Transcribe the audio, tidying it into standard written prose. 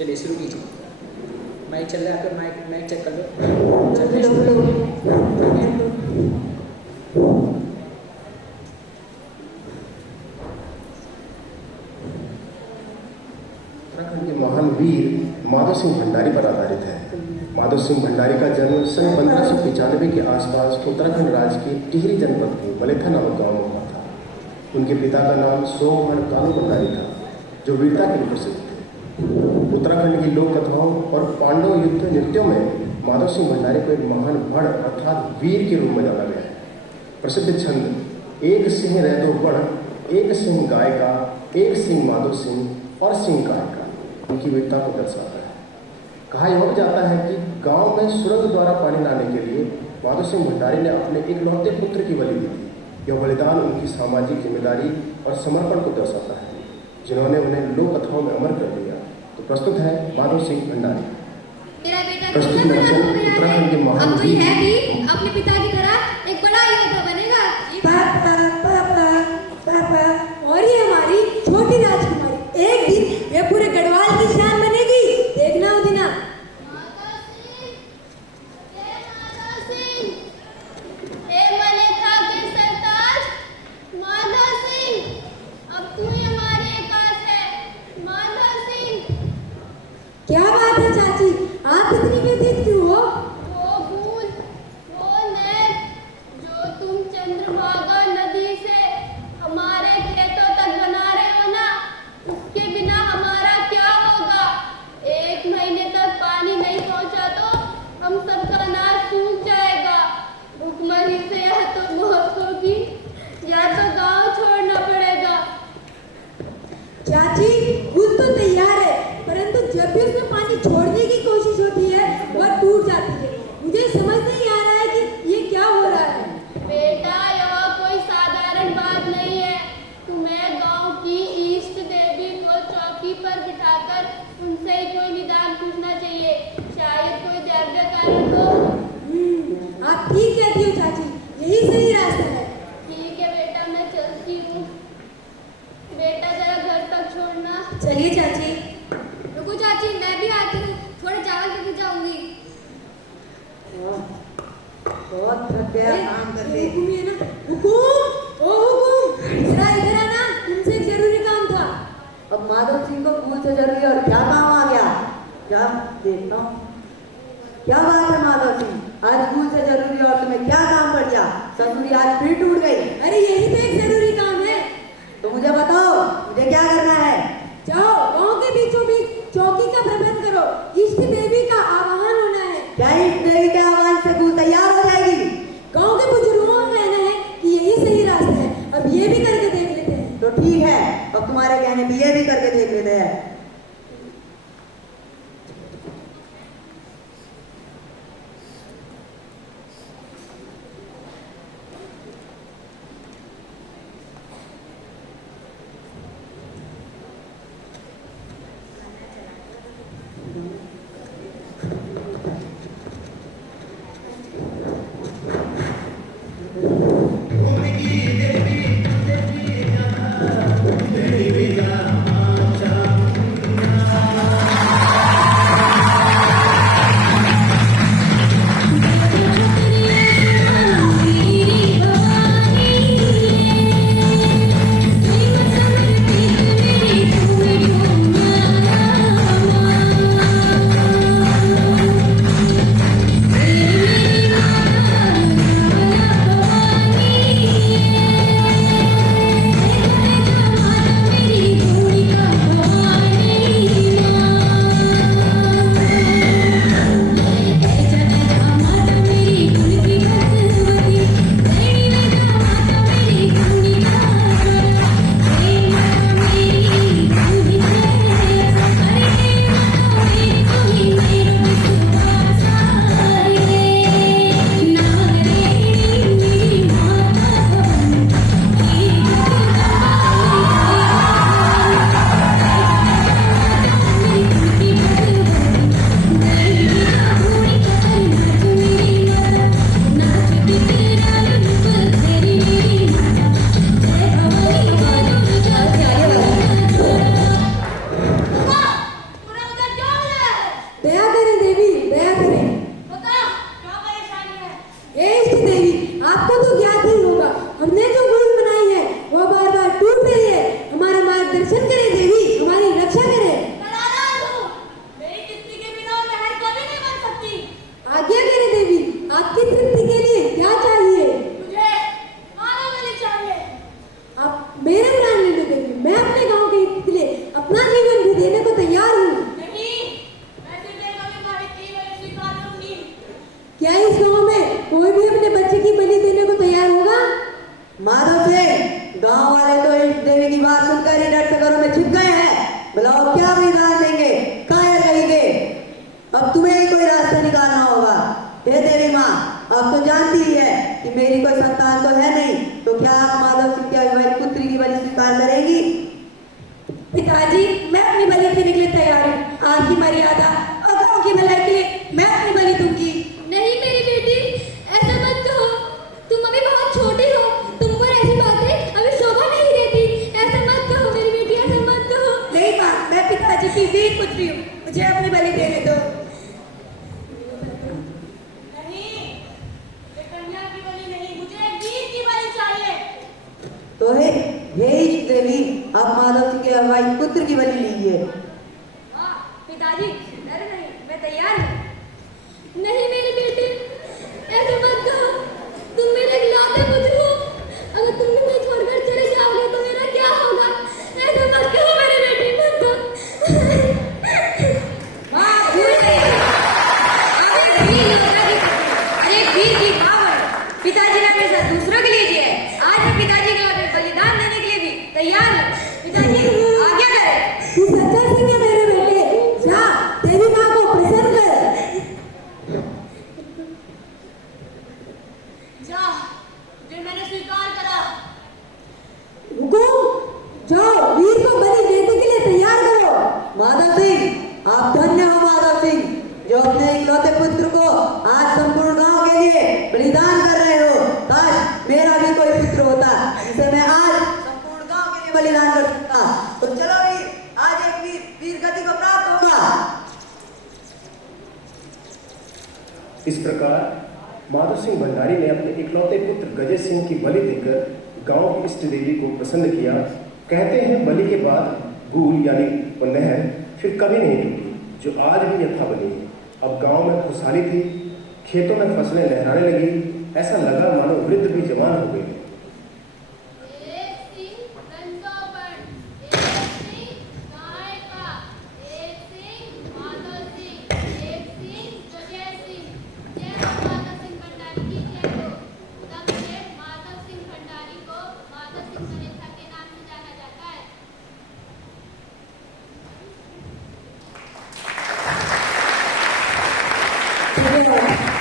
चलिए शुरू कीजिए। माइक चल रहा है आपका, माइक चेक कर लो। चलिए शुरू। उत्तराखंड के महान वीर माधव सिंह भंडारी पर आधारित है। माधव सिंह भंडारी का जन्म सन 1595 के आसपास उत्तराखंड राज्य के टिहरी जनपद के मलेथा नामक गांव में हुआ था। उनके पिता का नाम सोमहर कालू भंडारी था, जो वीरता के लिए प्रसिद्ध थे। उत्तराखंड की लोक कथाओं और पांडव युद्ध नृत्यों में माधव सिंह भंडारी को एक महान भड़ अर्थात वीर के रूप में जाना गया है। प्रसिद्ध छंद एक सिंह रह दो बड़, एक सिंह गाय का, एक सिंह माधव सिंह और सिंह गाय का उनकी वीरता को दर्शाता है। कहा यह जाता है कि गांव में सुरंग द्वारा पानी लाने के लिए माधव सिंह भंडारी ने अपने इकलौते पुत्र की बलि दी थी। यह बलिदान उनकी सामाजिक जिम्मेदारी और समर्पण को दर्शाता है, जिन्होंने उन्हें लोक कथाओं में अमर कर दिया। तो प्रस्तुत है माधव सिंह भंडारी। मेरा बेटा प्रस्तुत मंचन उत्तराखंड के महान अब तो है भी अपने पिता की तरह एक बड़ा योद्धा बनेगा। पापा पापा पापा, और ये हमारी छोटी राजकुमारी एक दिन ये पूरे गढ़वाल की शान बनेगी, देखना वो दिना। क्या बात है चाची, आप इतनी व्यथित क्यों हो? वो फूल, वो नहर जो तुम चंद्रभागा नदी से हमारे खेतों तक बना रहे हो ना, उसके बिना हमारा क्या होगा? 1 महीने तक पानी नहीं पहुंचा तो हम सबका अनाज सूख जाएगा। भूखमरी से या तो मौत होगी या तो गांव छोड़ना पड़ेगा। चाची पुल तो तैयार है, परंतु जब भी उसमें पानी छोड़ने की कोशिश होती है वह टूट जाती है। मुझे समझ नहीं आ रहा है कि ये क्या हो रहा है। बेटा यह कोई साधारण बात नहीं है। तुम्हें गांव की इष्ट देवी को चौकी पर बिठाकर उनसे ही कोई निदान पूछना चाहिए, शायद कोई दैवीय कारण हो। आप ठीक कहती हो चाची, यही सही रास्ता है। ठीक है बेटा, मैं चलती हूँ। बेटा जरा घर तक छोड़ना। चलिए चाची। रुको चाची, मैं भी आती हूँ, थोड़े चावल लेके जाऊंगी। बहुत थक गया काम करके। हुकुम है ना, हुकुम, ओ हुकुम, जरा इधर आना, तुमसे एक जरूरी काम था। अब माधव सिंह को फूल से जरूरी और क्या काम आ गया? क्या देखता हूँ, क्या बात है माधव सिंह, आज फूल से जरूरी और तुम्हें क्या काम पड़ गया? ससुरी आज फिर टूट गई। अरे यही तो एक जरूरी काम है। तो मुझे बताओ, मुझे क्या करना है? जाओ गांव के बीचों बीच चौकी का प्रबंध करो, इष्ट देवी का आवाहन होना है। क्या इस देवी के आह्वान से फूल तैयार हो जाएगी? गांव के बुजुर्गों का कहना है कि यही सही रास्ता है। अब ये भी करके देख लेते हैं। तो ठीक है, अब तुम्हारे कहने पे ये भी करके देख लेते हैं। दर्शन करे देवी, हमारी रक्षा करे। करारा हूँ। मेरी किस्ती के बिना महल कभी नहीं बन सकती। आज्ञा करे देवी, आपकी तृप्ति के लिए क्या चाहिए? मुझे मानव बलि चाहिए। आप मेरे प्राण ले लो देवी, मैं अपने गांव के हित के लिए अपना जीवन भी देने को तैयार हूँ। नहीं, मैं सीधे कभी माहित की बलि स्वीकार करूंगी। क्या इस गांव में कोई भी अपने बच्चे की बलि देने को तैयार होगा? माधव सिंह, गांव वाले तो इस देवी की बात सुनकर ही डर से घरों में छिप गए हैं। बुलाओ, क्या बलिदान देंगे? कायर कहेंगे। अब तुम्हें ही कोई रास्ता निकालना होगा। हे देवी माँ, अब तो जानती ही है कि मेरी कोई संतान तो है नहीं, तो क्या आप माधव सिंह की अविवाहित पुत्री की बलि स्वीकार करेंगी? पिताजी, मैं अपनी बलि देने के लिए तैयार हूँ। आपकी मर्यादा और गांव की भलाई के लिए मैं अपनी बलि दूंगी। नहीं मेरी बेटी, ऐसा मत कहो। तुम अभी बहुत छोटी हो, तुम पर ऐसी बातें अभी शोभा नहीं देती। ऐसा मत कहो मेरी बेटी, ऐसा मत कहो। नहीं माँ, मैं पिताजी की वीर पुत्री हूँ, मुझे अपनी बलि देने दो। नहीं, ये कन्या की बलि नहीं, मुझे वीर की बलि चाहिए। तो हे इष्ट देवी, आप माधव सिंह के अविवाहित पुत्र की बलि लीजिए। हाँ पिताजी, डर नहीं, मैं तैयार हूँ। नहीं मेरी बेटी, ऐसा मत कहो। तुम मेरे इकलौते पुत्र हो। अगर तुम मुझे छोड़कर चले जाओगे तो मेरा क्या होगा? ऐसा मत कहो मेरी बेटी, मत कहो। माँ भूल गई। आप एक वीर योद्धा की पुत्री, और एक वीर की माँ बनो। पिताजी ने हमेशा दूसरों के लिए जिया है, आज मैं पिताजी के लिए बलिदान देने के लिए भी तैयार हूँ। पिताजी आज्ञा करें। तू सच्चा सिंह है मेरे बेटे, जा देवी माँ को प्रसन्न कर। जा, जो मैंने स्वीकार करा। हुकुम, जाओ वीर को बलि देने के लिए तैयार करो। माधव सिंह, आप धन्य हो माधव सिंह, जो अपने इकलौते पुत्र को आज संपूर्ण गांव के लिए बलिदान कर रहे हो। काश मेरा भी कोई पुत्र होता जिसे मैं आज संपूर्ण गांव के लिए बलिदान कर सकता। तो चलो वीर, आज एक वीर गति को प्राप्त होगा। इस प्रकार माधव सिंह भंडारी ने अपने इकलौते पुत्र गजय सिंह की बलि देकर गांव की इष्ट देवी को प्रसन्न किया। कहते हैं बलि के बाद गूल यानी वो नहर फिर कभी नहीं टूटी, जो आज भी यथा बनी है। अब गांव में खुशहाली थी, खेतों में फसलें लहराने लगी। ऐसा लगा मानो वृद्ध भी जवान हो गए। एक सिंह रंगोपन, एक सिंह गाय का, एक सिंह माधव सिंह, एक सिंह गजय सिंह। जय हो माधव सिंह भंडारी की जय हो। तब से माधव सिंह भंडारी को माधव सिंह मनेथा के नाम से जाना जाता है। धन्यवाद।